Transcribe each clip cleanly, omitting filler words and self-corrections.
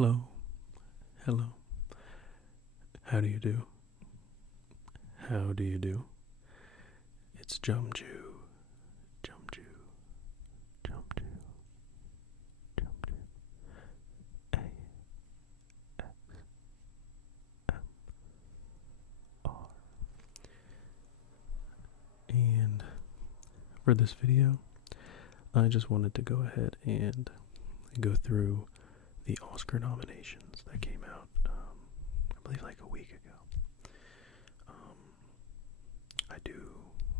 Hello, hello. How do you do? How do you do? It's Jumju, Jumju, Jumju, Jumju. A S M R. And for this video, I just wanted to go ahead and go through the Oscar nominations that came out, I believe like a week ago. I do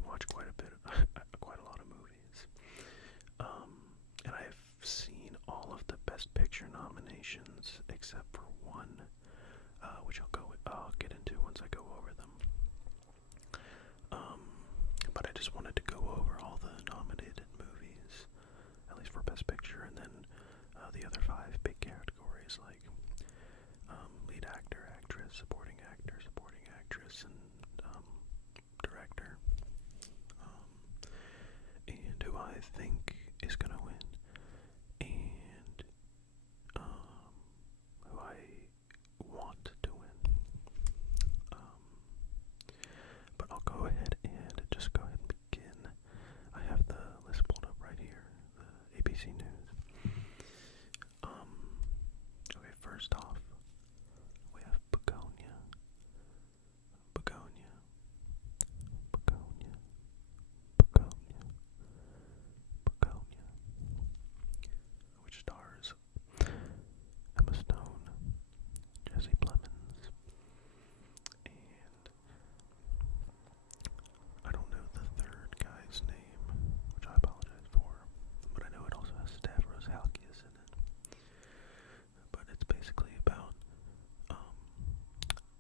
watch quite a lot of movies, and I have seen all of the Best Picture nominations except for one, which I'll get into once I go over them. But I just wanted to go over all the nominated movies, at least for Best Picture, and then the other five big categories like lead actor, actress, supporting actress, and director, and who I think is gonna win, and who I want to win. But I'll go ahead and just go ahead and begin. I have the list pulled up right here, the ABC News. Okay, first off, we have Begonia, Begonia, Begonia, Begonia, Begonia, which stars Emma Stone, Jesse Plemons, and I don't know the third guy's name, which I apologize for, but I know it also has Stavros Halkias in it. But it's basically about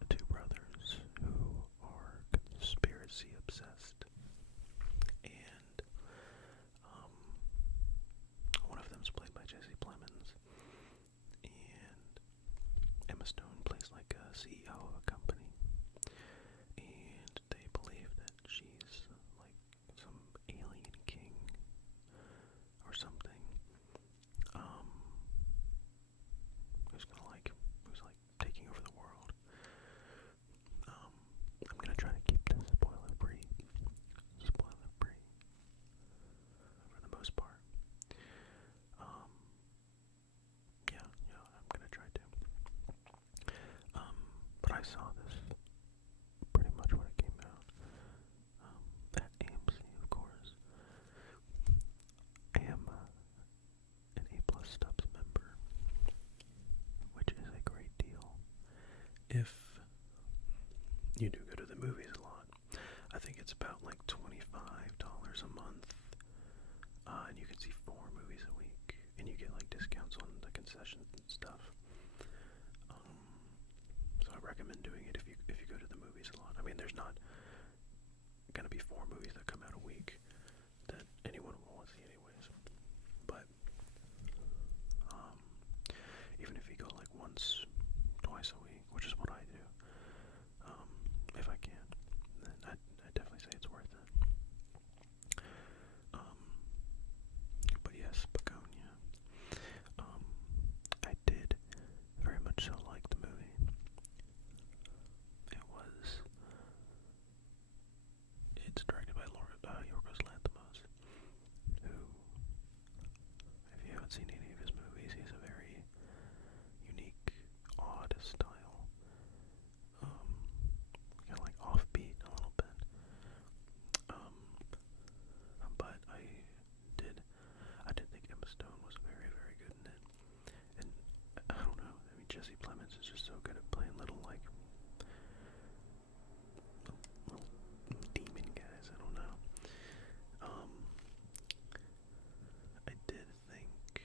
two brothers who are conspiracy obsessed, and one of them's played by Jesse Plemons, and Emma Stone plays like a CEO of a company, and they believe that she's like some alien king or something, who's taking over the world. I'm gonna try to keep this spoiler free for the most part. Yeah, I'm gonna try to. But I saw this pretty much when it came out. At AMC, of course. I am an A+ Stubs member, which is a great deal if you do go to the movies a lot. I think it's about like $25 a month, and you can see 4 movies a week, and you get like discounts on the concessions and stuff. So I recommend doing it if you go to the movies a lot. I mean, there's not gonna be 4 movies that come out a week that anyone will want to see anyways. But even if you go like once, twice a week, which is what I do, if I can, then I definitely say it's worth it. But yes, Begonia. I did very much so like the movie. It's directed by Yorgos Lanthimos, who, if you haven't seen any of his movies, he has a very unique, odd style. Kind of like offbeat a little bit. But I did think Emma Stone was very, very good in it. And I don't know, I mean, Jesse Plemons is just so good at playing little demon guys, I don't know. I did think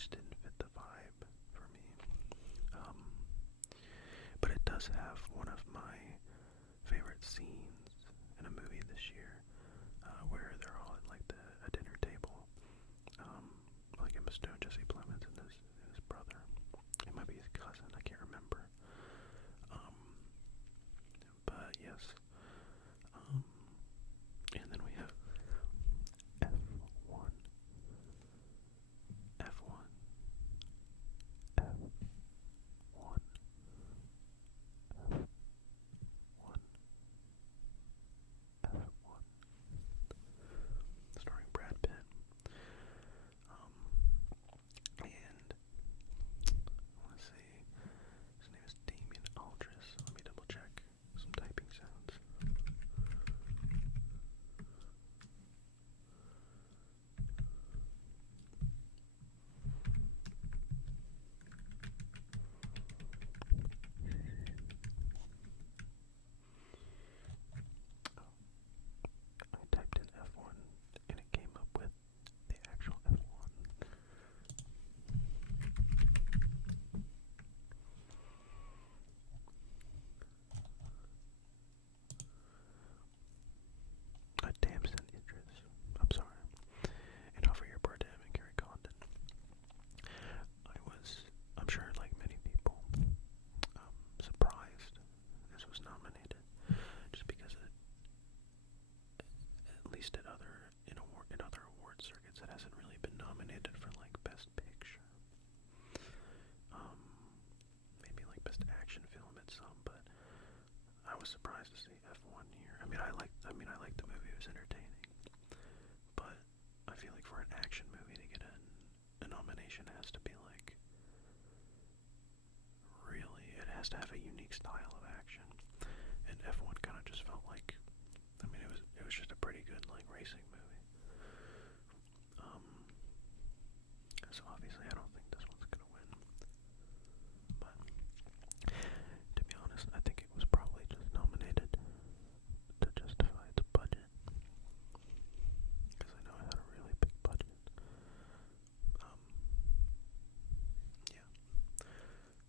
just didn't fit the vibe for me. But it does have one of my favorite scenes in a movie this year, where they're all at like a dinner table. Like Emma Stone, Jesse Plemons, and his brother. It might be his cousin. I can't remember. But yes. And then we have F1. F1. F1. F1. F1. Starring Brad Pitt. And I want to say his name is Damien Aldris. Let me double check some typing sounds. I typed in F1 and it came up with the actual F1. Damson Idris. I'm sorry. And Offer Your Bardem and Gary Condon. I'm sure like many people, surprised this was nominated, just because at least in other award circuits, it hasn't really been nominated for like Best Picture. Maybe like Best Action Film at some, but I was surprised to see F1 here. I mean, I liked the movie; it was entertaining. But I feel like for an action movie to get a nomination, it has to be like really, it has to have a unique style of action. And F1 kind of just felt like, I mean, it was just a pretty good like racing movie. So obviously, I don't think this one's gonna win. But to be honest, I think it was probably just nominated to justify its budget, because I know it had a really big budget. Yeah.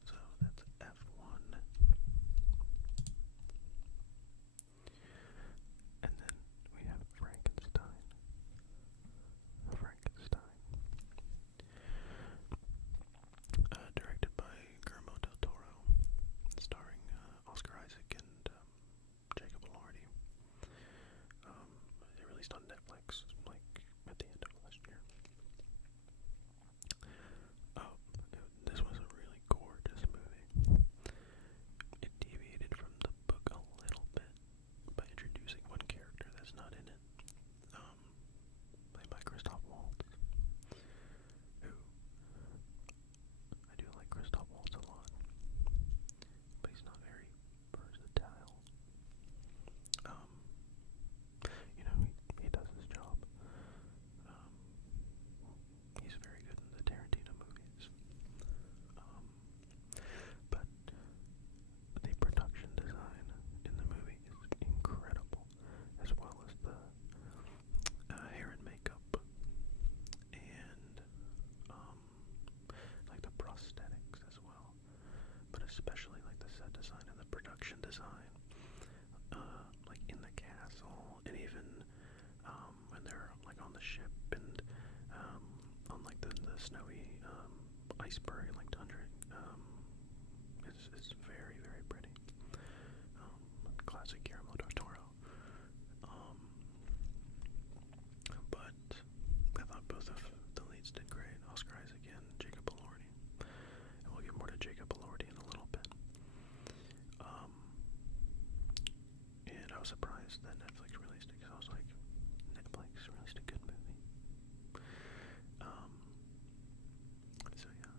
So that's F1. And then we have Frankenstein. Directed by Guillermo del Toro, starring Oscar Isaac and Jacob Elordi. It released on Netflix like at the end of last year. This was a really gorgeous movie. It deviated from the book a little bit by introducing one character that's not in it, played by Christoph Waltz, who, I do like Christoph Waltz a lot, but he's not very versatile. He does his job. He's very good in the Tarantino movies. But the production design in the movie is incredible, as well as the hair and makeup, and like the prosthetics as well, but especially like the set design and the production design, like in the castle, and even when they're like on the ship and on like the snowy iceberg and like tundra. It's very, very pretty. Classic Guillermo del Toro. But I thought both of the leads did great. Oscar Isaac and Jacob Elordi. And we'll get more to Jacob Elordi in a little bit. And I was surprised that Netflix released it, because I was like, Netflix released a good movie. So yeah.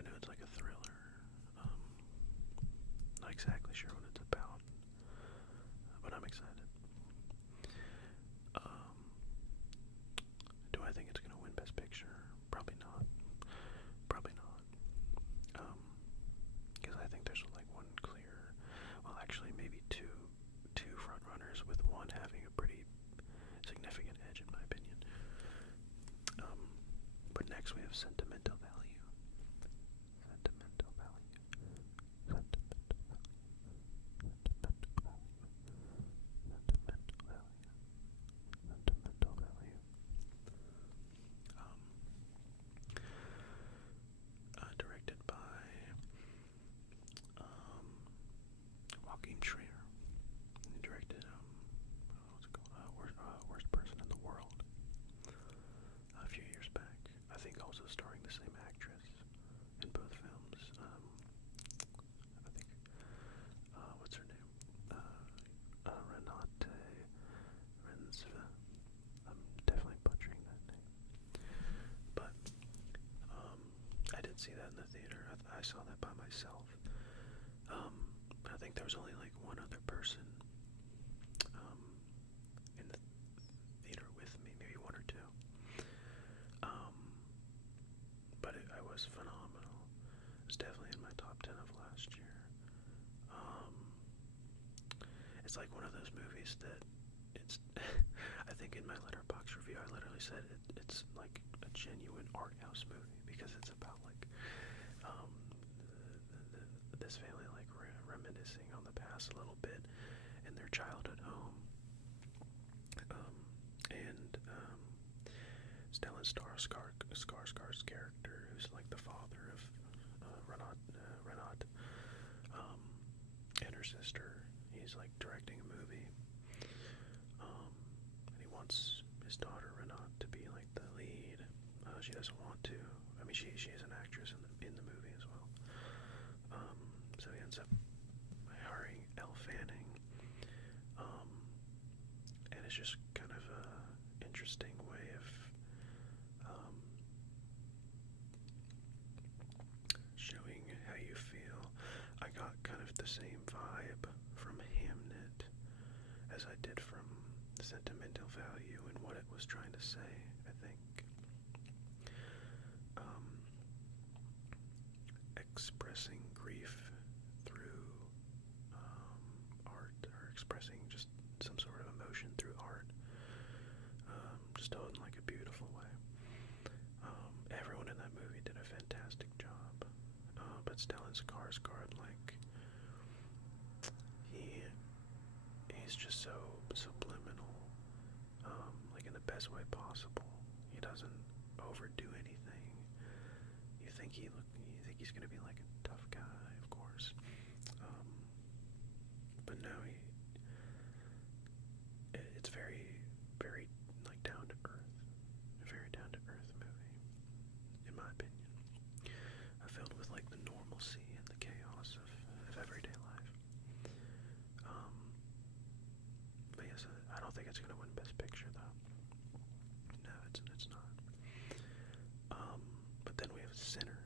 I know it's like a thriller. Not exactly sure what it's about, but I'm excited. Do I think it's going to win Best Picture? Probably not. Probably not. Because I think there's like one clear, well, actually maybe two front runners, with one having a pretty significant edge in my opinion. But next we have Sentimental Value. Sentimental Value. Sentimental Value. Sentimental Value. Sentimental Value. Sentimental Value. Directed by Joaquin Trier. He directed what's it called? Worst Person in the World a few years back. I think also starring the same actress in both films. I think what's her name? Renate Rensva. I'm definitely butchering that name. But I did see that in the theater. I saw that by myself. I think there was only like one other person in the theater with me, maybe one or two. But I was phenomenal. It was definitely in my top 10 of last year. It's like one of those movies that it's I think in my Letterboxd review I literally said it's like a genuine art house movie, because it's about like this family like reminiscing on the past a little bit in their childhood home, and Stellan Skarsgård's character, who's like the father of Renate, and her sister. He's like directing a movie, and he wants his daughter Renate to be like the lead. She doesn't want to. I mean, she is an actress in the movie as well. So he ends up hiring Elle Fanning, and it's just kind of a interesting way of showing how you feel. I got kind of the same vibe from Hamnet as I did from Sentimental Value and what it was trying to say, I think. Expressing grief through art, or expressing just some sort of emotion through art, just told in like a beautiful way. Everyone in that movie did a fantastic job, but Stellan Skarsgård, like, he's just so subliminal, like in the best way possible. He doesn't overdo anything. You think he's gonna be like a tough guy, of course, but no, it's very, very like down to earth, a very down to earth movie, in my opinion, filled with like the normalcy and the chaos of everyday life. But yes, I don't think it's gonna win Best Picture though. No, it's not. But then we have Sinners.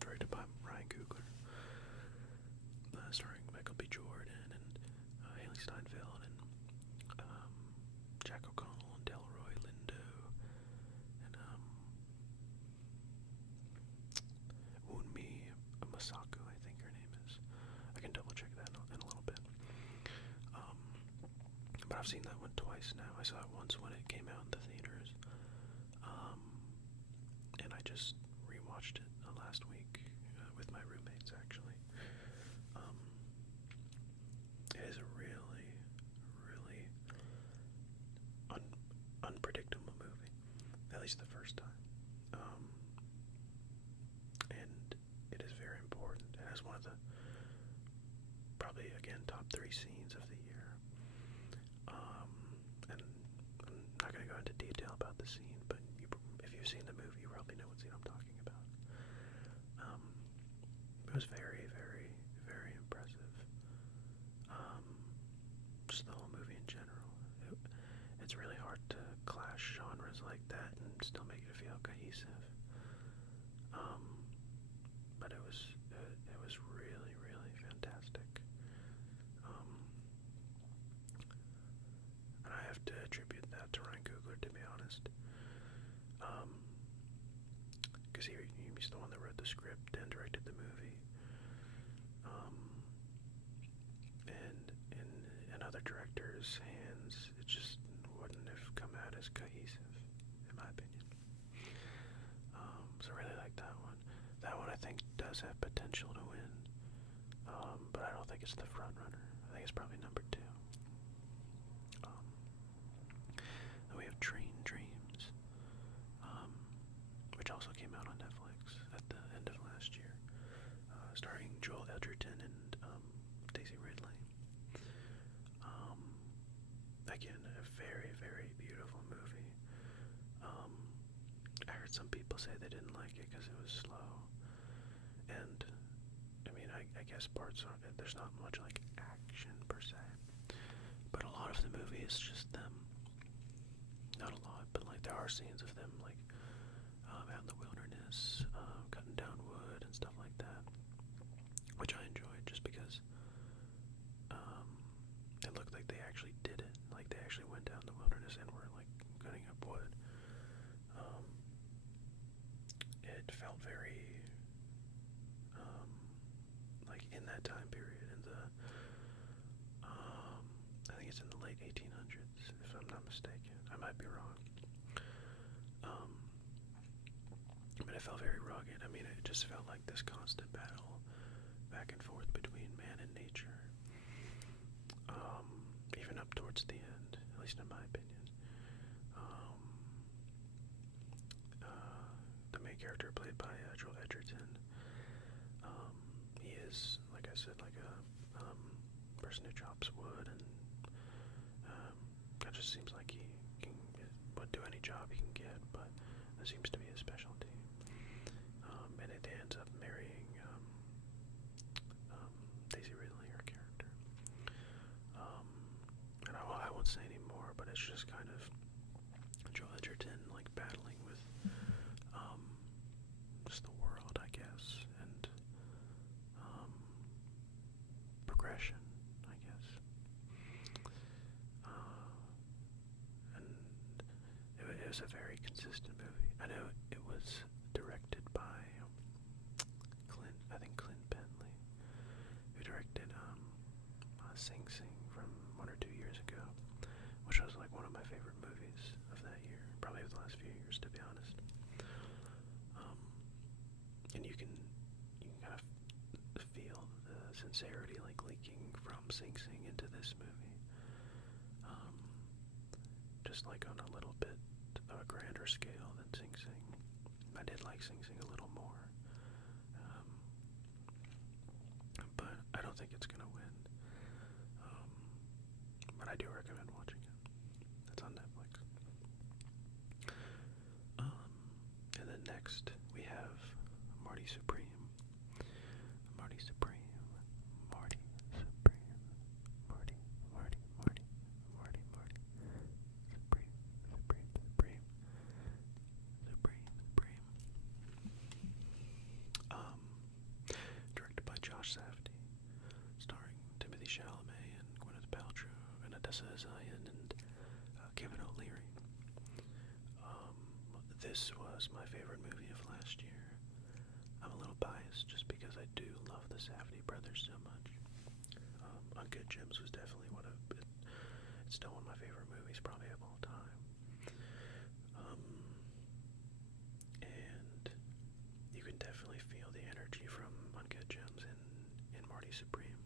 Directed by Ryan Coogler, starring Michael B. Jordan and Haley Steinfeld and Jack O'Connell and Delroy Lindo and Wunmi Masako, I think her name is. I can double check that in a little bit. But I've seen that one twice now. I saw it once when it came out in the theaters, and I just rewatched it last week with my roommates, actually. It is a really, really unpredictable movie, at least the first time. And it is very important. It has one of the, probably again, top 3 scenes of the year. And I'm not going to go into detail about the scene, but if you've seen the movie, you probably know what scene I'm talking about. was very, very, very impressive. Just the whole movie in general. It's really hard to clash genres like that and still make it feel cohesive. But it was really, really fantastic. And I have to attribute that to Ryan Coogler, to be honest. Because he's the one that wrote the script and directed the movie. And in other directors' hands, it just wouldn't have come out as cohesive, in my opinion. So I really like that one. That one I think does have potential to win, but I don't think it's the front runner. I think it's probably number 2. Then we have Train Dreams, which also came out on Netflix at the end of last year, starring Joel Edgerton and Daisy Ridley. Again, a very, very beautiful movie. I heard some people say they didn't like it because it was slow, and I mean, I guess parts on it, there's not much like action per se, but a lot of the movie is just them. Not a lot, but like there are scenes of them like out in the wilderness, cutting down wood and stuff like that, which I enjoyed just because it looked like they actually did it. Like they actually went down the wilderness and were like cutting up wood. It felt very like in that time period, in the I think it's in the late 1800s, if I'm not mistaken. I might be wrong. But it felt very rugged. I mean, it just felt like this constant battle back and forth between man and nature. Even up towards the end, at least in my opinion. The main character played by Joel Edgerton, he is, like I said, like a person who chops wood, and it just seems like he would do any job he can get, but that seems to be his specialty. And it ends up marrying Daisy Ridley, her character. And I won't say any more, but it's just kind of Joel Edgerton like battling with just the world, I guess, and progression, I guess. And it was a very consistent movie. I know it was directed by Clint Bentley, who directed Sing Sing from 1 or 2 years ago, which was like one of my favorite movies of that year, probably of the last few years, to be honest. And you can kind of feel the sincerity like leaking from Sing Sing into this movie, just like on a little bit of a grander scale than Sing Sing. I did like Sing Sing a little more, but I don't think it's gonna win. But I do recommend watching it. It's on Netflix. And then next we have Marty Supreme. Marty Supreme. Marty Supreme. Marty. Marty. Marty. Marty. Marty. Supreme. Supreme. Supreme. Supreme. Supreme. Directed by Josh Safdie, starring Timothy Chalamet and Gwyneth Paltrow and Odessa Zion and Kevin O'Leary. This was my favorite movie of last year. I'm a little biased just because I do love the Safdie brothers so much. Uncut Gems was definitely it's still one of my favorite movies probably of all time. And you can definitely feel the energy from Uncut Gems in Marty Supreme.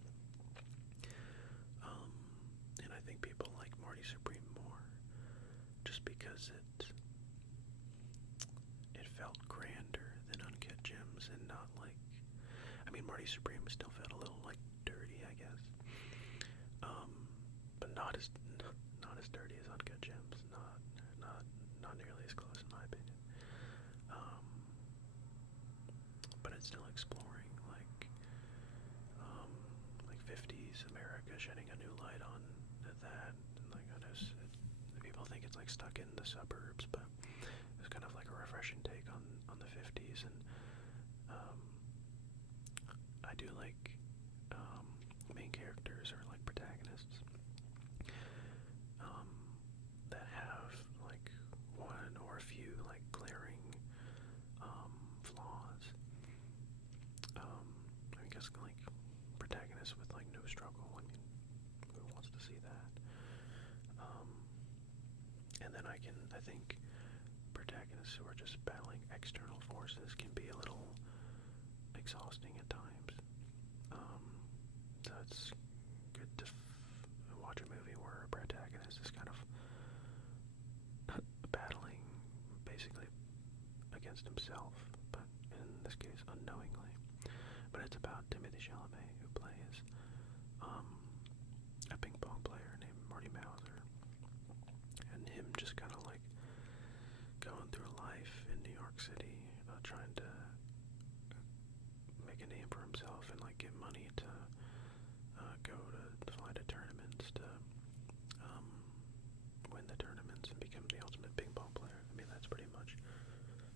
And I think people like Marty Supreme more just because it felt grander than Uncut Gems, and not like, I mean, Marty Supreme still felt a little like dirty, I guess, but not as dirty as Uncut Gems, not nearly as close in my opinion. But it's still exploring like like stuck in the suburbs, but it was kind of like a refreshing take on the 50s, and I do like main characters or like protagonists that have like one or a few like glaring flaws. I guess like protagonists with like no struggle. I mean, who wants to see that? And then I think protagonists who are just battling external forces can be a little exhausting at times. So it's good to watch a movie where a protagonist is kind of battling basically against himself, but in this case unknowingly. But it's about Timothée Chalamet, who plays a ping pong player named Marty Mauser, and him just kind of like going through life in New York City, trying to make a name for himself and like get money to go to fly to tournaments to win the tournaments and become the ultimate ping pong player. I mean, that's pretty much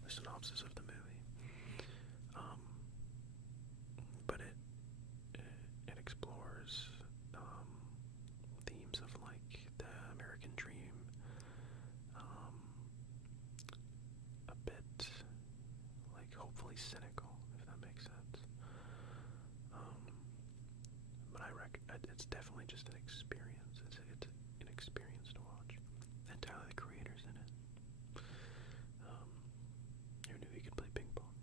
the synopsis of the movie. But it explores themes of like the American dream, a bit like hopefully cynical, if that makes sense. But it's definitely just an experience. It's an experience to watch. And Tyler, the creator's in it. Who knew he could play ping pong?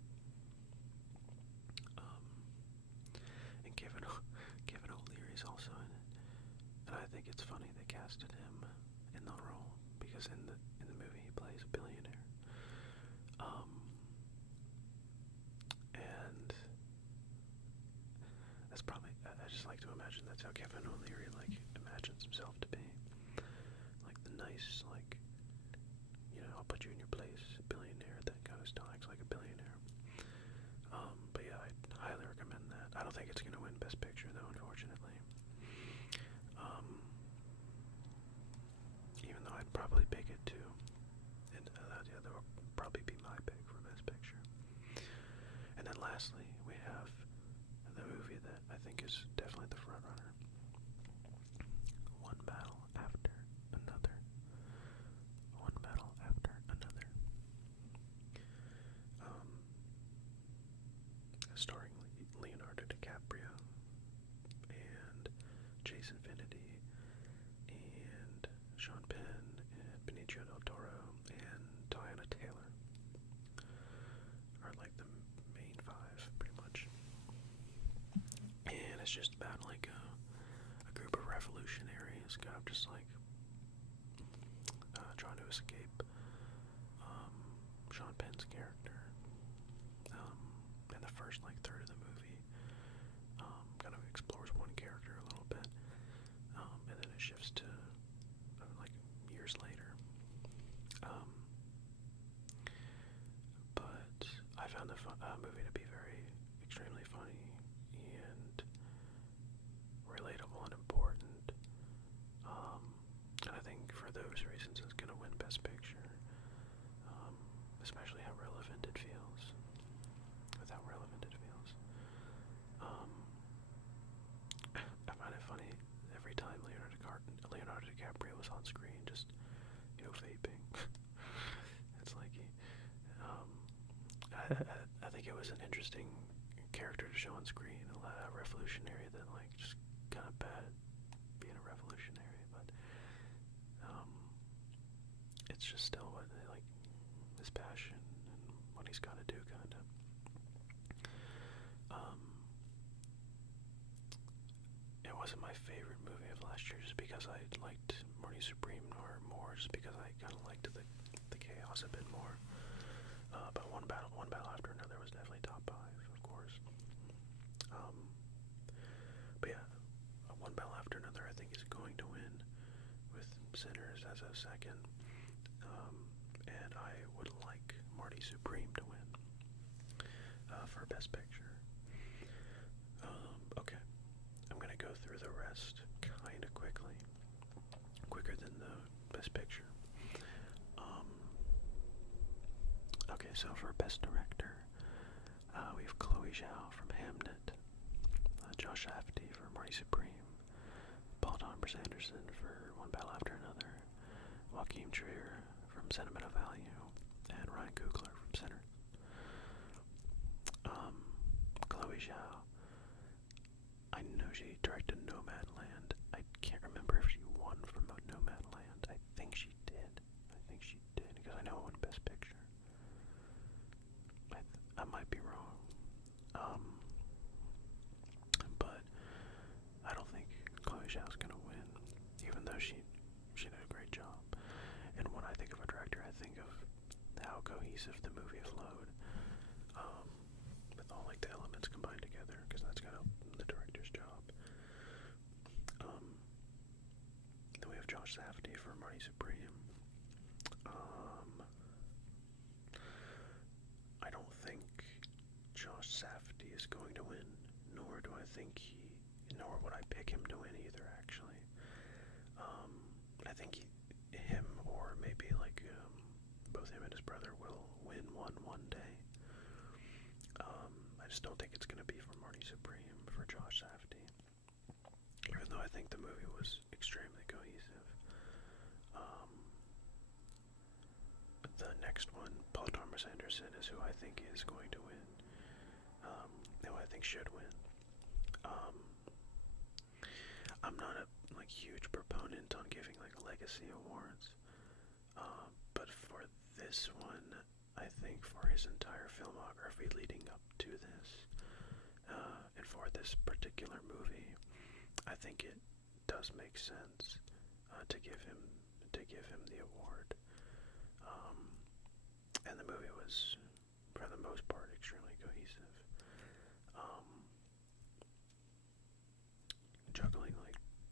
And Kevin O'Leary's also in it. And I think it's funny they casted him in the role because in the movie he plays a billionaire. And that's probably, I just like to imagine that's how Kevin O'Leary like imagines himself to be. Like the nice, like, you know, I'll put you in your place, billionaire that kind of still acts like a billionaire. But yeah, I highly recommend that. I don't think it's going to win Best Picture though, unfortunately. Even though I'd probably pick it too. And yeah, that would probably be my pick for Best Picture. And then lastly, we have the movie that I think is definitely the front runner. One Battle After Another. One Battle After Another. Starring Leonardo DiCaprio and Jason Finity and Sean Penn and Benicio del Toro and Diana Taylor are like the main five, pretty much. And it's just about like a group of revolutionaries kind of just like trying to escape Sean Penn's character. And the first like third of the movie kind of explores one character a little bit, and then it shifts to like years later. But I found the movie to be extremely funny and relatable and important. And I think for those reasons it's gonna win Best Picture. Especially how relevant it feels. With how relevant it feels. I find it funny every time Leonardo DiCaprio was on screen, just, you know, vaping. It's like I think it was an interesting character to show on screen, a revolutionary that like just kind of bad being a revolutionary, but it's just still what like his passion and what he's got to do, kind of. It wasn't my favorite movie of last year just because I liked Morning Supreme more just because I kind of liked the chaos a bit more. But One Battle After Another was definitely top 5, of course. But yeah, One Battle After Another I think is going to win, with Sinners as a second. And I would like Marty Supreme to win for Best Picture. Okay, I'm gonna go through the rest kind of quickly, quicker than the Best Picture. Okay, so for Best Director, we have Chloe Zhao from Hamnet, Josh Safdie for Marty Supreme, Paul Thomas Anderson for One Battle After Another, Joachim Trier from Sentiment of Value, and Ryan Coogler from Sinners. Chloe Zhao, I know she directed Nomadland. I can't remember if she won from Nomadland. I think she did. Because I know it won Best Picture. I might be wrong. But I don't think Chloe Zhao's gonna win, even though she did a great job. And when I think of a director, I think of how cohesive the movie flowed, with all like the elements combined together, because that's kind of the director's job. Then we have Josh Safdie for Marty Supreme. I don't think Josh Safdie is going to win, nor would I pick him to win either, actually. I think him or maybe like both him and his brother will win one day. I just don't think it's going to be for Marty Supreme, for Josh Safdie. Even though I think the movie was extremely cohesive. The next one, Paul Thomas Anderson, is who I think is going to win. Who I think should win. I'm not a huge proponent on giving legacy awards, but for this one, I think for his entire filmography leading up to this, and for this particular movie, I think it does make sense to give him the award. And the movie was, for the most part, extremely cohesive. Juggling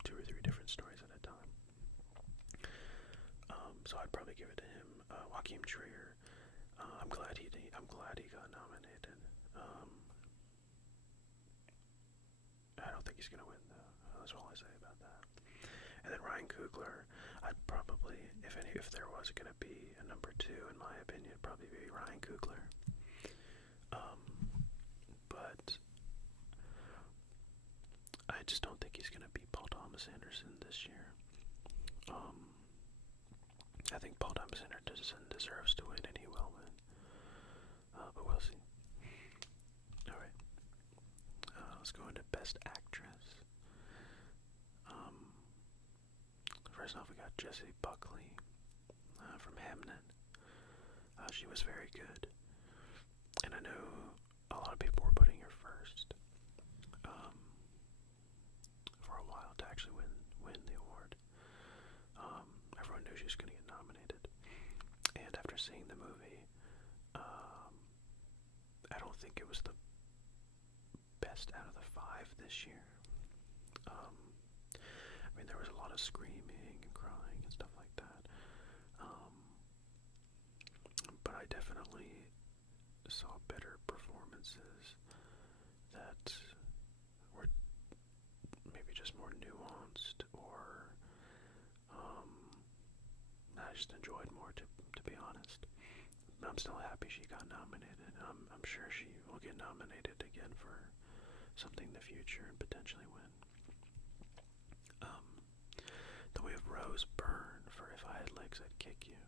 2 or 3 different stories at a time. So I'd probably give it to him. Joachim Trier, I'm glad he got nominated. I don't think he's gonna win though. That's all I say about that. And then Ryan Coogler, I'd probably, if there was gonna be a number 2, in my opinion, it'd probably be Ryan Coogler. But I just don't think he's gonna beat Paul Thomas Anderson this year. I think Paul Thomas Anderson deserves to win, and he will win. But we'll see. Alright. Let's go into Best Actress. First off, we got Jessie Buckley from Hamnet. She was very good. And I know a lot of people were putting her first for a while to actually win the award. Everyone knew she was going to get nominated. And after seeing the movie, I don't think it was the best out of the 5 this year. I mean, there was a lot of screaming and crying and stuff like that. But I definitely saw better performances that were maybe just more nuanced, or I just enjoyed more, to be honest. I'm still happy she got nominated. I'm sure she will get nominated again for something in the future and potentially win. Then we have Rose Byrne for If I Had Legs, I'd Kick You.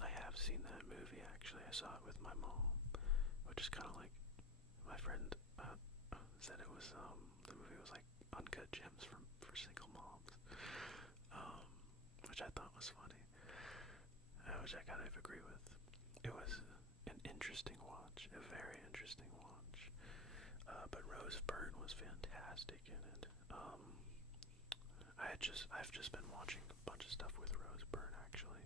I have seen that movie, actually. I saw it with my mom, which is kind of like, my friend said it was, the movie was like Uncut Gems for single moms, which I thought was funny, which I kind of agree with. It was an interesting watch, a very interesting watch, but Rose Byrne was fantastic in it. I've just been watching a bunch of stuff with Rose Byrne, actually.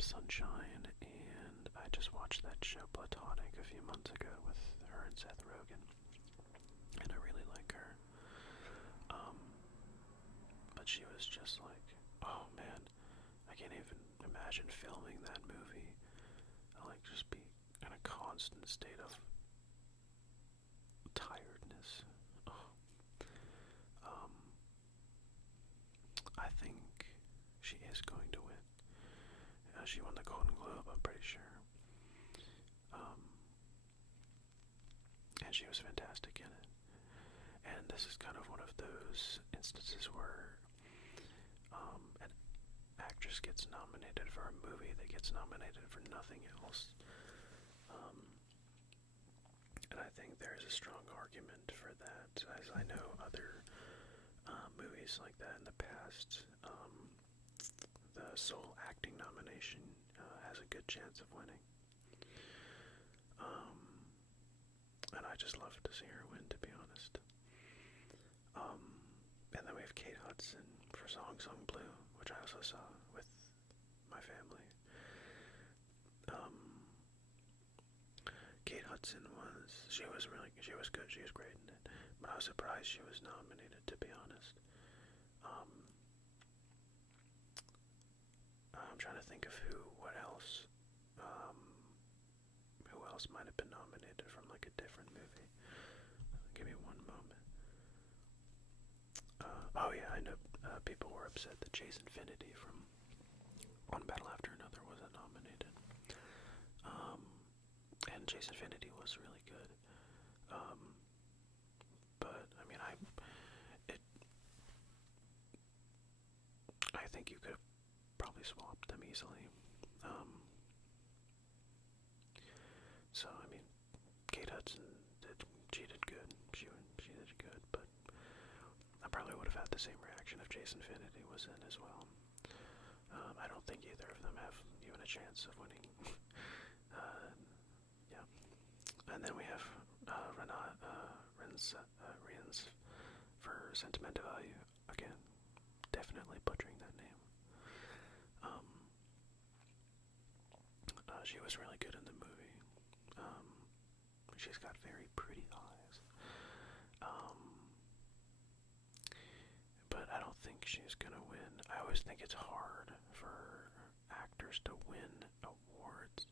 Sunshine, and I just watched that show Platonic a few months ago with her and Seth Rogen, and I really like her. But she was just like, oh man, I can't even imagine filming that movie. I'll just be in a constant state of tiredness. I think she is going to win. she was fantastic in it. And this is kind of one of those instances where an actress gets nominated for a movie that gets nominated for nothing else. And I think there's a strong argument for that, as I know other movies like that in the past, the sole acting nomination has a good chance of winning. And I just love to see her win, to be honest. And then we have Kate Hudson for Song Song Blue, which I also saw with my family. Kate Hudson she was good, she was great in it, but I was surprised she was nominated, to be honest. I'm trying to think of who else might have been nominated from like a different movie. Give me one moment. Oh yeah, I know people were upset that Chase Infinity from One Battle After Another wasn't nominated. And Chase Infinity was really good. But I mean, I think you could have probably swapped them easily. So I mean, Kate Hudson did good. She did good, but I probably would have had the same reaction if Chase Infinity was in as well. I don't think either of them have even a chance of winning. Yeah. And then we have Riens for Sentimental Value. Again, definitely butchering that name. She was really good in the movie. She's got very pretty eyes. But I don't think she's gonna win. I always think it's hard for actors to win awards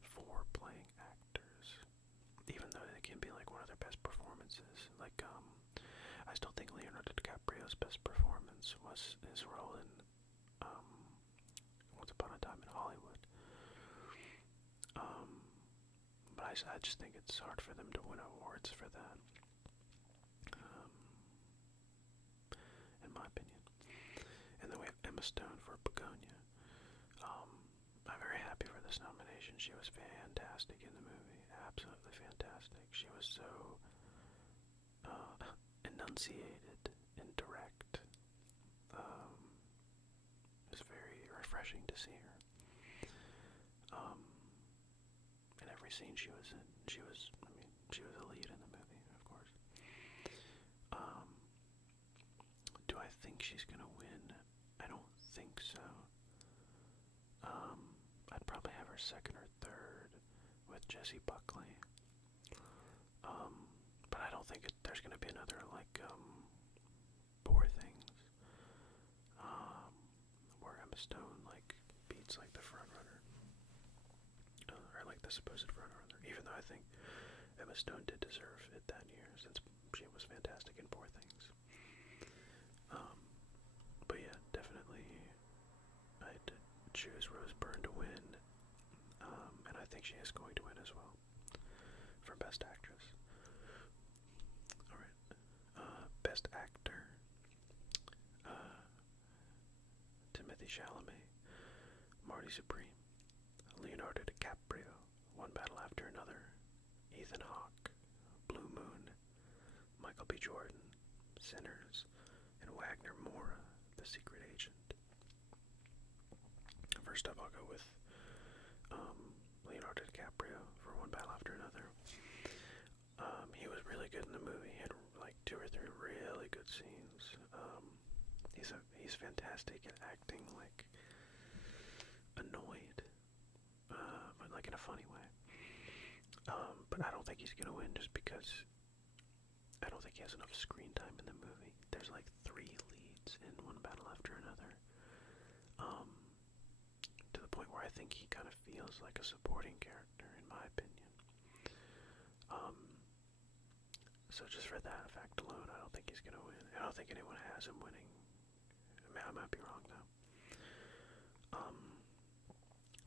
for playing actors, even though it can be like one of their best performances. Like, I still think Leonardo DiCaprio's best performance was his role in Once Upon a Time in Hollywood. But I just think it's hard for them to win awards for that, in my opinion. And then we have Emma Stone for Begonia. I'm very happy for this nomination. She was fantastic in the movie, absolutely fantastic. She was so enunciated and direct. It was very refreshing to see her. In every scene she was in, she was a lead in the movie, of course. Do I think she's gonna win? I don't think so. I'd probably have her second or third with Jessie Buckley. But I don't think there's gonna be another like Poor Things, where Emma Stone like beats like the front runner, or like the supposed front runner. Even though I think Emma Stone did deserve it that year, since she was fantastic in Poor Things. But yeah, definitely I'd choose Rose Byrne to win, and I think she is going to win as well for Best Actress. Alright, Best Actor, Timothée Chalamet, Marty Supreme, Leonardo DiCaprio, One Battle After Another, Ethan Hawke, Blue Moon, Michael B. Jordan, Sinners, and Wagner Moura, The Secret Agent. First up, I'll go with Leonardo DiCaprio for One Battle After Another. He was really good in the movie. He had like 2 or 3 really good scenes. He's fantastic at acting like annoyed, but like in a funny way. But I don't think he's gonna win just because I don't think he has enough screen time in the movie. There's like 3 leads in One Battle After Another. To the point where I think he kind of feels like a supporting character, in my opinion. So just for that fact alone, I don't think he's gonna win. I don't think anyone has him winning. I might be wrong though.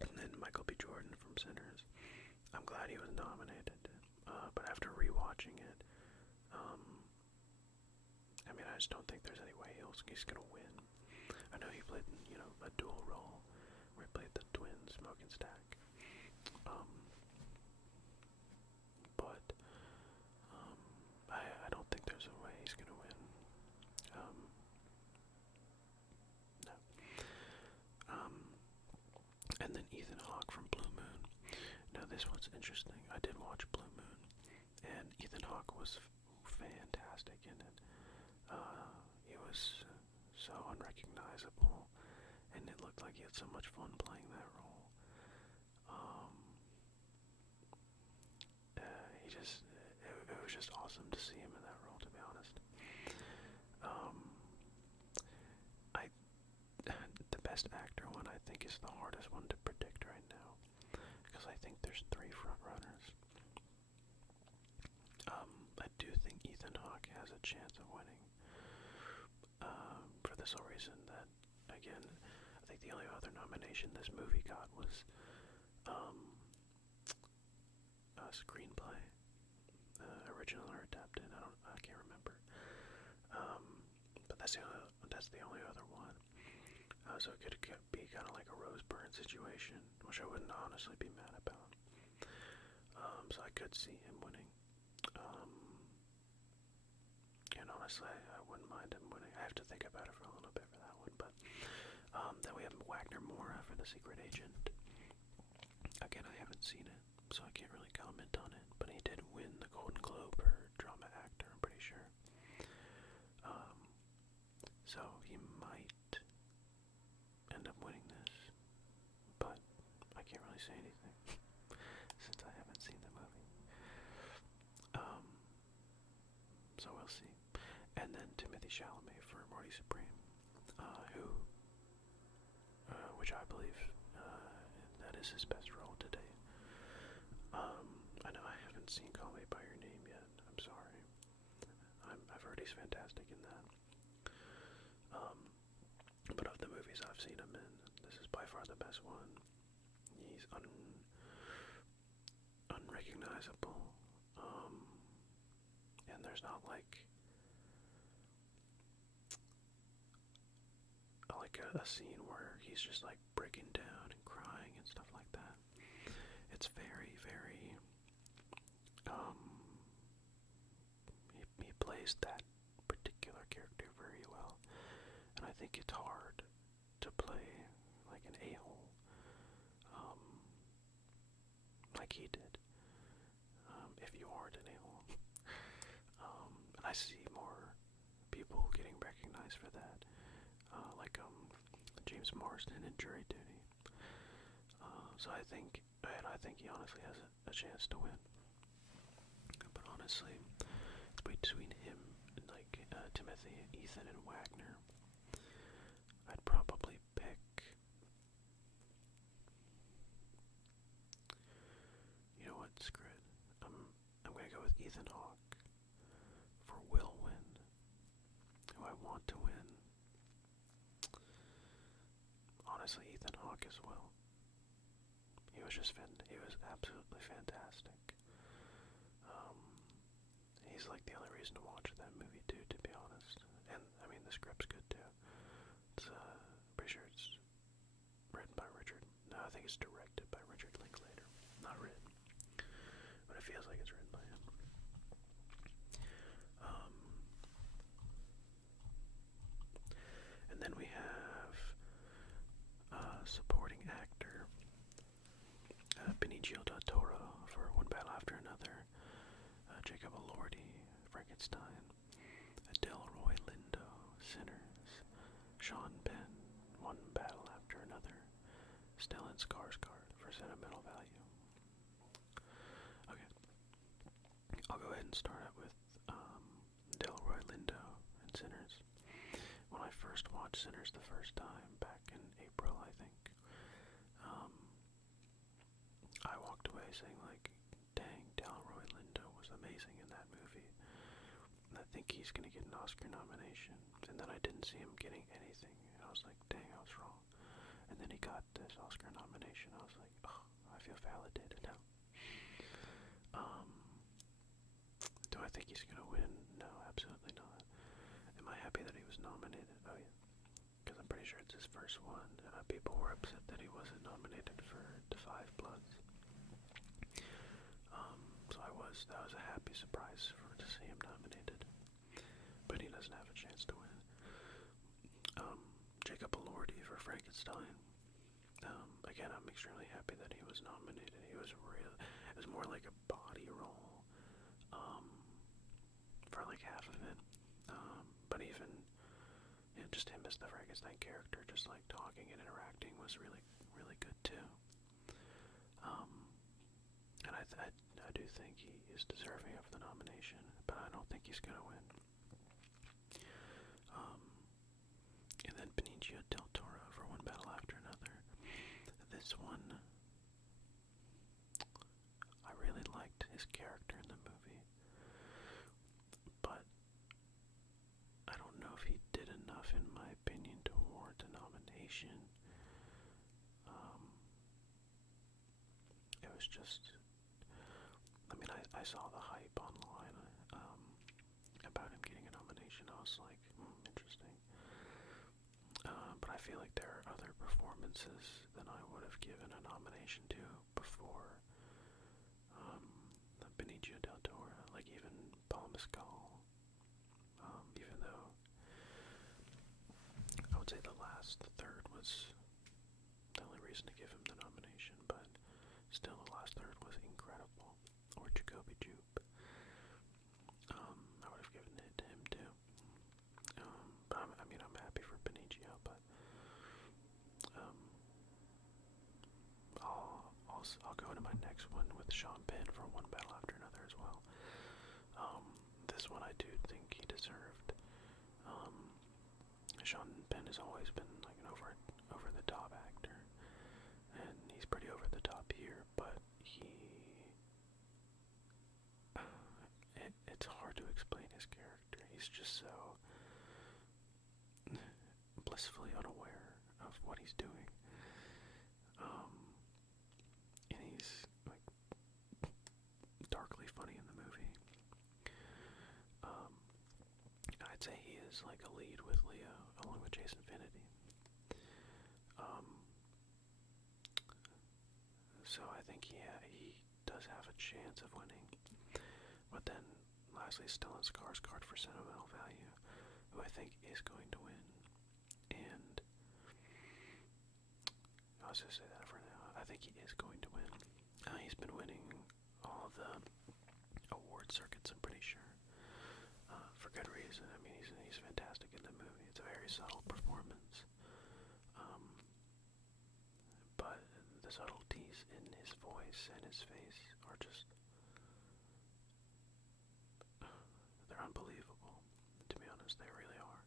And then Michael B. Jordan from Sinners. I'm glad he was nominated, but after rewatching just don't think there's any way he's gonna win. I know he played, a dual role where he played the twin Smoke and Stack. But I don't think there's a way he's gonna win. No. And then Ethan Hawke from Blue Moon. Now this one's interesting. I did watch Blue Moon, and Ethan Hawke was fantastic in it. He was so unrecognizable, and it looked like he had so much fun playing that role. It was just awesome to see him in that role, to be honest. The best actor one, I think, is the hardest one to predict right now, because I think there's 3 front runners. I do think Ethan Hawke has a chance of winning, for the sole reason that, again, I think the only other nomination this movie got was a screenplay, original or adapted. I can't remember. But that's the only other one. So it could be kind of like a Rose Byrne situation, which I wouldn't honestly be mad about. So I could see him winning. And honestly, I wouldn't mind him winning. I have to think about it for a little bit for that one. But then we have Wagner Moura for The Secret Agent. Again, I haven't seen it, so I can't really comment on it. But he did win the Golden Globe for Drama Actor, I'm pretty sure. So he might end up winning this, but I can't really say anything since I haven't seen the movie. So we'll see. And then Timothée Chalamet for Morty Supreme, which I believe that is his best role to date. I know I haven't seen Call Me by Your Name yet. I'm sorry. I've heard he's fantastic in that. But of the movies I've seen him in, this is by far the best one. He's unrecognizable. And there's not like a scene where he's just like breaking down and crying and stuff like that. It's very, very, he plays that particular character very well, and I think it's hard to play like an a-hole, like he did, if you aren't an a-hole. And I see more people getting recognized for that, like James Marsden in Jury Duty. So I think he honestly has a chance to win. But honestly, it's between him and Timothy, Ethan, and Wagner. I'd probably pick. You know what? Screw it. I'm gonna go with Ethan Hawke for Will Win, who I want to win. Honestly, Ethan Hawke as well. He was absolutely fantastic. He's like the only reason to watch that movie too, to be honest. And I mean, the script's good too. It's pretty sure it's written by Richard. No, I think it's directed by Richard Linklater. Not written, but it feels like it's written by him. And then we have supporting actor Benicio del Toro for One Battle After Another, Jacob Elordi, Frankenstein, Delroy Lindo, Sinners, Sean Penn, One Battle After Another, Stellan Skarsgård for Sentimental Value. Okay, I'll go ahead and start out with Delroy Lindo and Sinners. When I first watched Sinners the first time, back in April, I think, I walked away saying, like, dang, Delroy Lindo was amazing in that movie. And I think he's going to get an Oscar nomination. And then I didn't see him getting anything. And I was like, dang, I was wrong. And then he got this Oscar nomination. I was like, oh, I feel validated now. Do I think he's going to win? No, absolutely not. Am I happy that he was nominated. Oh yeah, because I'm pretty sure it's his first one. People were upset that he wasn't nominated for The Five Bloods. So that was a happy surprise to see him nominated. But he doesn't have a chance to win. Jacob Elordi for Frankenstein. Again, I'm extremely happy that he was nominated. It was more like a body role, for like half of it. But even, just him as the Frankenstein character, just like talking and interacting, was really, really good too. And I do think he is deserving of the nomination, but I don't think he's gonna win. And then Benicio del Toro for One Battle After Another. This one, I really liked his character in the movie, but I don't know if he did enough, in my opinion, to warrant a nomination. It was just, I saw the hype online about him getting a nomination. I was like, interesting. But I feel like there are other performances than I would have given a nomination to before Benicio del Toro, like even Paul Mescal. Even though I would say the last third was the only reason to give him the nomination, but still the last third was incredible. Or Jacoby Jupe. I would have given it to him too. But I'm happy for Benicio, but I'll go into my next one with Sean Penn for One Battle After Another as well. This one I do think he deserved. Sean Penn has always been like an over the top actor, and he's pretty over the top here, but it's hard to explain his character. He's just so blissfully unaware of what he's doing. And he's like darkly funny in the movie. I'd say he is like a lead with Leo, along with Jason Finity. So I think he does have a chance of winning. But then, lastly, Stellan Skarsgård for Sentimental Value, who I think is going to win. And I'll just say that for now. I think he is going to win. He's been winning all of the award circuits, I'm pretty sure. For good reason. He's fantastic in the movie. It's a very subtle performance. But the subtleties in his voice and his face are just, they're unbelievable. To be honest, they really are.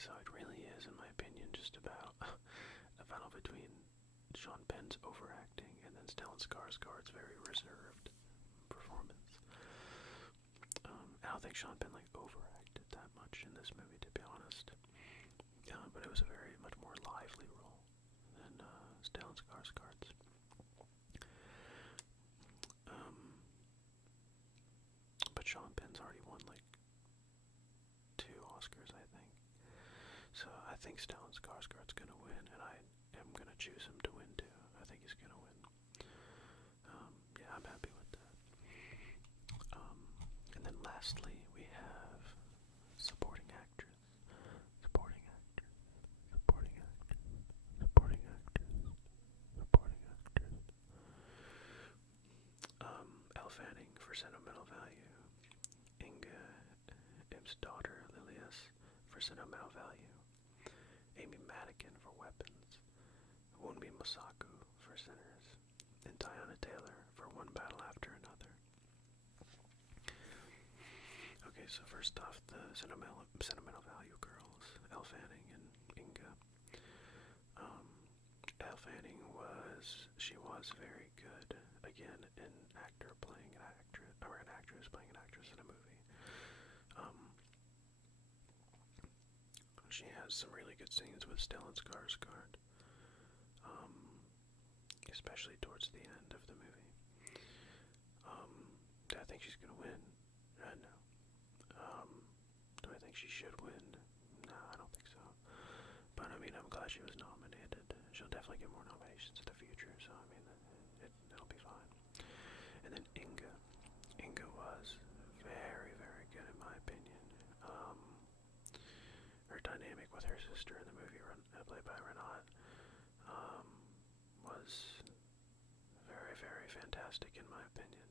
So it really is, in my opinion, just about a battle between Sean Penn's overacting and then Stellan Skarsgård's very reserved performance. I don't think Sean Penn overacted that much in this movie, to be honest. But it was a very much more lively role than Stellan Skarsgård's. But Sean Penn's already won 2 Oscars, I think. So I think Stellan Skarsgård's gonna win, and I am gonna choose him to win too. I think he's gonna win. Yeah, I'm happy with that. And then lastly, we have supporting actress, supporting actress, supporting actress, supporting actress, supporting actress. Elle Fanning for Sentimental Value, Inga Ib's daughter Lilias for Sentimental Value, Amy Madigan for Weapons, Wunmi Mosaku for Sinners, and Teyana Taylor for One Battle After Another. Okay, so first off, the sentimental value girls, Elle Fanning and Inga. Elle Fanning was very good, again, an actor playing an actress, or an actress playing an actress in a movie. She has some really good scenes with Stellan Skarsgård, especially towards the end of the movie. I think she's gonna win. No. she should win. No, I don't think so. But I mean, I'm glad she was nominated. She'll definitely get more nominations in the future, so I mean, it'll be fine. And then Inga. Inga was very, very good in my opinion. Her dynamic with her sister in the movie, played by Renat, was very, very fantastic in my opinion.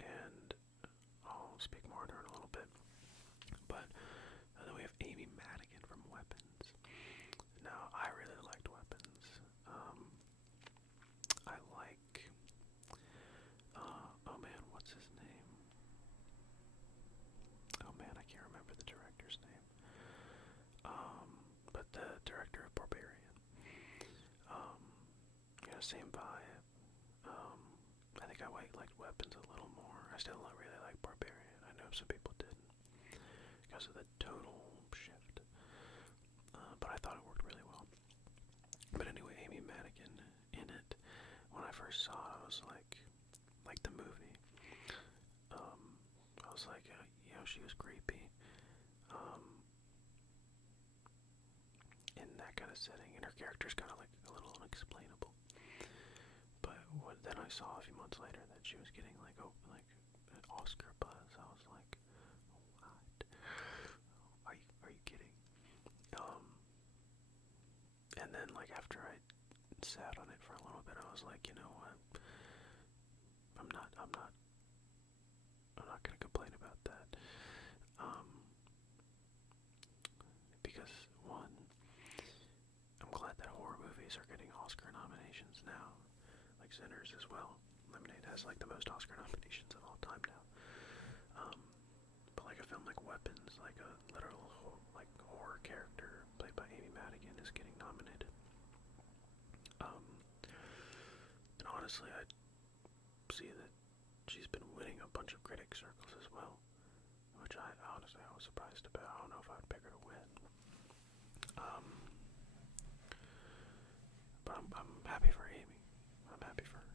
And I'll speak more on her in a little bit. But then we have Amy Madigan from Weapons. Now, I really liked Weapons. I like, oh man, what's his name? Oh man, I can't remember the director's name. But the director of Barbarian. Same vibe. I think I liked Weapons a little more. I still don't really like Barbarian. I know some people didn't because of the tonal shift. But I thought it worked really well. But anyway, Amy Madigan in it, when I first saw it, I was like the movie. I was like, she was creepy. In that kind of setting, and her character's kind of like a little unexplainable. But then I saw a few months later that she was getting like an Oscar buzz. I was like, what? Are you kidding? And then like after I sat on it for a little bit, I was like, you know what? I'm not gonna complain about that. Because one, I'm glad that horror movies are getting Oscar nominations now, like Sinners as well. Lemonade has like the most Oscar nominations of all time now. But like a film like Weapons, like a literal horror character played by Amy Madigan is getting nominated. And honestly, I see that she's been winning a bunch of critic circles as well, which I was surprised about. I don't know if I would pick her to win. But I'm happy for Amy. I'm happy for her.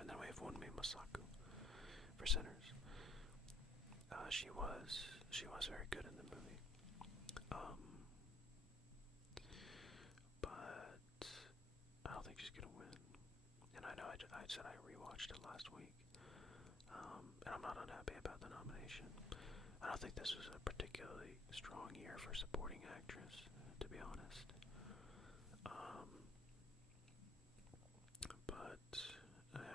And then we have Wunmi Mosaku for Sinners. She was very good in the movie. But I don't think she's gonna win. And I know I said I rewatched it last week. And I'm not unhappy about the nomination. I don't think this was a particularly strong year for supporting actress, to be honest. But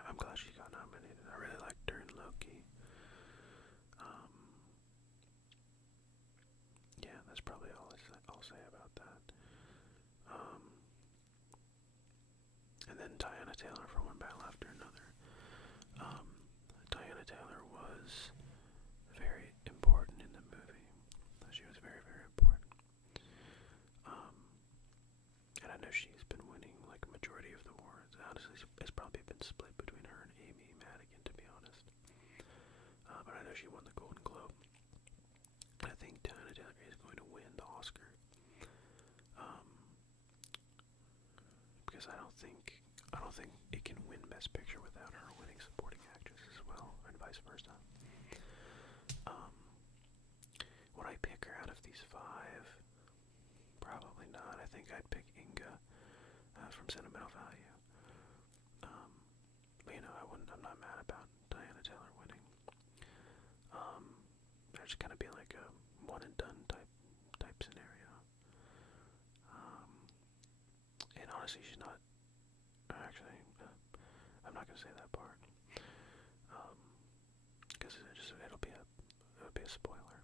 I'm glad she got nominated. I really liked her in Loki. Yeah, that's probably all I'll say about that. And then Teyana Taylor for One Battle After Another. Teyana Taylor was very important in the movie. She was very, very important. And I know she's been winning like a majority of the awards. Honestly, it's probably been split between her and Amy Madigan, to be honest. But I know she won the Golden Globe. I think Teyana Taylor is going to win the Oscar. Because I don't think it can win Best Picture without her winning Supporting Actress as well, and vice versa. Would I pick her out of these five? Probably not. I think I'd pick Inga from Sentimental Value. But I'm not mad about Teyana Taylor winning. There's gonna be like a one and done type scenario. And honestly, she's not. Actually, I'm not gonna say that part. Because it'll be a spoiler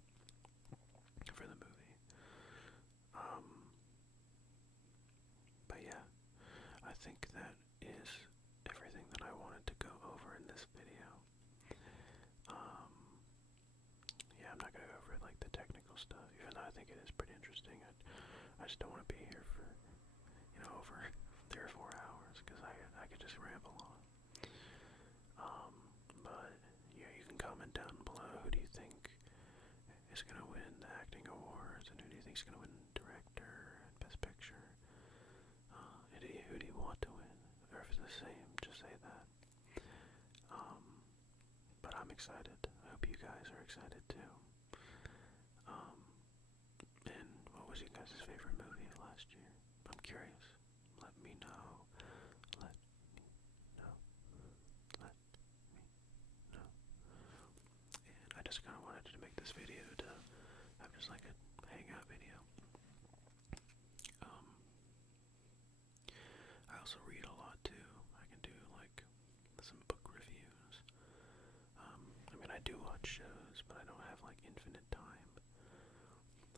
for the movie. But yeah, I think that is everything that I wanted to go over in this video. Yeah, I'm not gonna go over like the technical stuff, even though I think it is pretty interesting. I just don't want to be here for over 3 or 4 hours, because I could just ramble on. But yeah, you can comment down below, who do you think is gonna win the acting awards, and who do you think is gonna win director and Best Picture? Who do you want to win? Or if it's the same, just say that. But I'm excited. excited too. And what was you guys' favorite movie of last year? I'm curious. Let me know. Let me know. Let me know. And I just kind of wanted to make this video to have just like a hangout video. I also read a lot too. I can do like some book reviews. I mean, I do watch shows, but I don't have like infinite time.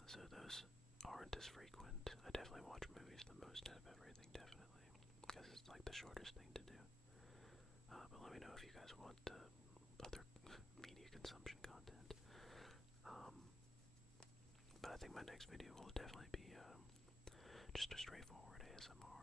So those aren't as frequent. I definitely watch movies the most out of everything, definitely. Because it's like the shortest thing to do. But let me know if you guys want other media consumption content. But I think my next video will definitely be just a straightforward ASMR.